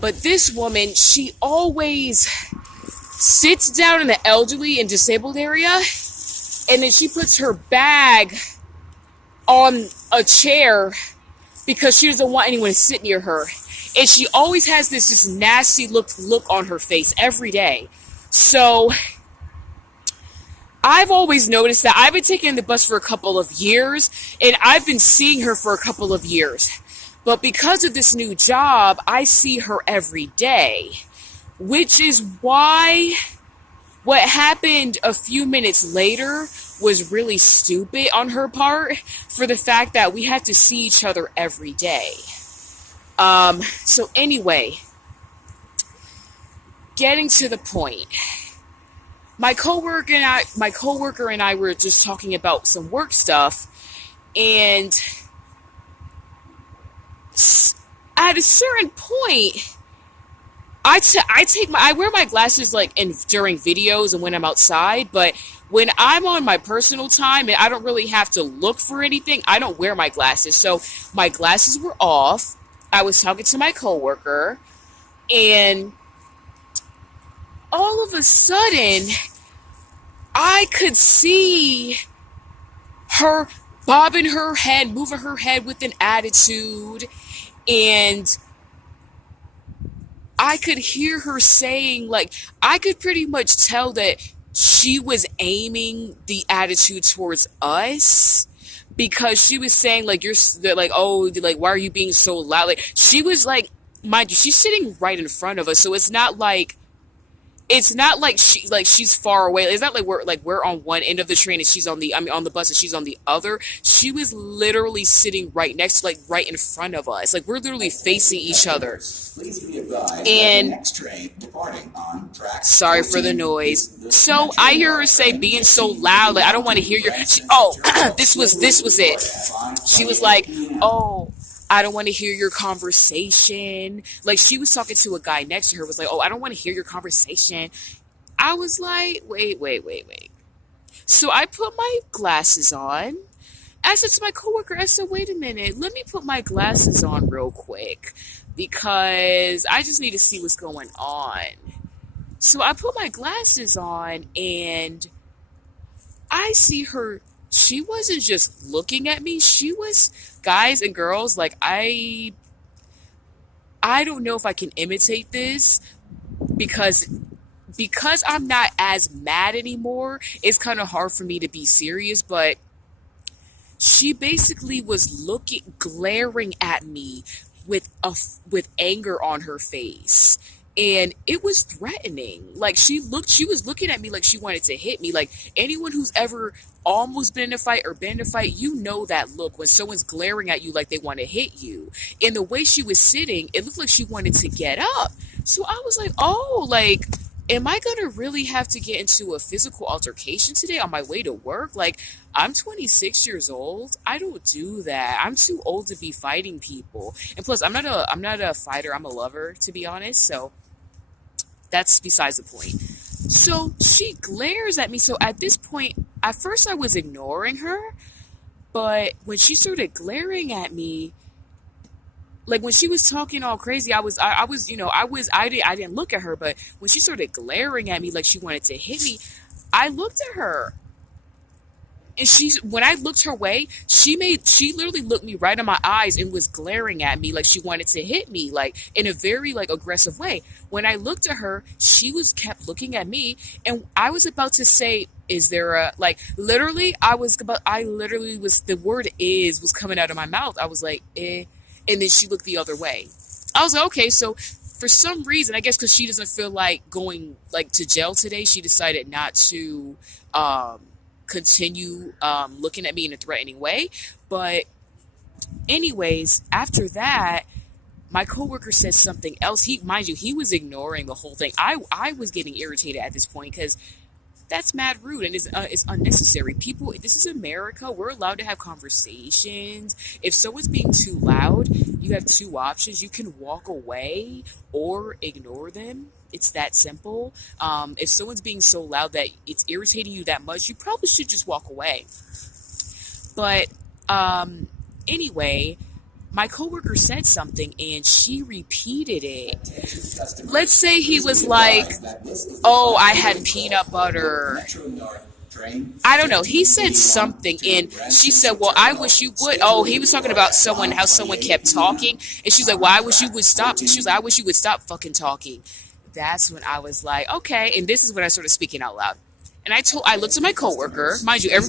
But this woman, she always sits down in the elderly and disabled area, and then she puts her bag on a chair because she doesn't want anyone to sit near her. And she always has this nasty look on her face every day. So I've always noticed that I've been taking the bus for a couple of years, and I've been seeing her for a couple of years. But because of this new job, I see her every day, which is why what happened a few minutes later was really stupid on her part, for the fact that we have to see each other every day. So anyway, getting to the point. My coworker and I were just talking about some work stuff, and at a certain point, I wear my glasses like during videos and when I'm outside, but when I'm on my personal time and I don't really have to look for anything, I don't wear my glasses. So my glasses were off. I was talking to my coworker, and all of a sudden, I could see her bobbing her head, moving her head with an attitude, and I could hear her saying, like, I could pretty much tell that she was aiming the attitude towards us, because she was saying, like, like, oh, like, why are you being so loud? Like, she was like, mind you, she's sitting right in front of us, so it's not like she's far away. It's not like we're on one end of the train and she's on the bus and she's on the other. She was literally sitting right next to, like, right in front of us. Like, we're literally facing each other. And sorry for the noise. So I hear her say, being so loud, like, I don't want to hear your. This was it. She was like, oh, I don't want to hear your conversation. Like, she was talking to a guy next to her, was like, oh, I don't want to hear your conversation. I was like, wait. So I put my glasses on. I said to my coworker, I said, wait a minute, let me put my glasses on real quick, because I just need to see what's going on. So I put my glasses on, and I see her. She wasn't just looking at me. She was, guys and girls, like, I don't know if I can imitate this, because I'm not as mad anymore. It's kind of hard for me to be serious, but she basically was glaring at me with anger on her face. And it was threatening. Like, she was looking at me like she wanted to hit me. Like, anyone who's ever almost been in a fight or been in a fight, you know that look when someone's glaring at you like they want to hit you. And the way she was sitting, it looked like she wanted to get up. So I was like, oh, like, am I gonna really have to get into a physical altercation today on my way to work? Like, I'm 26 years old. I don't do that. I'm too old to be fighting people. And plus, I'm not a fighter. I'm a lover, to be honest. So that's besides the point. So she glares at me. So at this point, at first I was ignoring her, but when she started glaring at me, like, when she was talking all crazy, I didn't look at her, but when she started glaring at me like she wanted to hit me, I looked at her. And when I looked her way, she literally looked me right in my eyes and was glaring at me like she wanted to hit me, like, in a very, like, aggressive way. When I looked at her, she kept looking at me, and I was about to say, is there a, like, literally, the word was coming out of my mouth. I was like, eh. And then she looked the other way. I was like, okay, so for some reason, I guess because she doesn't feel like going, like, to jail today, she decided not to, continue looking at me in a threatening way. But anyways, after that, my coworker said something else. Mind you, he was ignoring the whole thing. I was getting irritated at this point, because that's mad rude and it's unnecessary. People, this is America. We're allowed to have conversations. If someone's being too loud, you have two options. You can walk away or ignore them. It's that simple. If someone's being so loud that it's irritating you that much, you probably should just walk away. But anyway, My coworker said something and she repeated it. Let's say he was like, "Oh, I had peanut butter." I don't know. He said something, and she said, "Well, I wish you would." Oh, he was talking about someone, how someone kept talking, and she's like, "Well, I wish you would stop." She was like, "I wish you would stop fucking talking." That's when I was like, "Okay." And this is when I started speaking out loud. And I looked at my coworker, mind you, every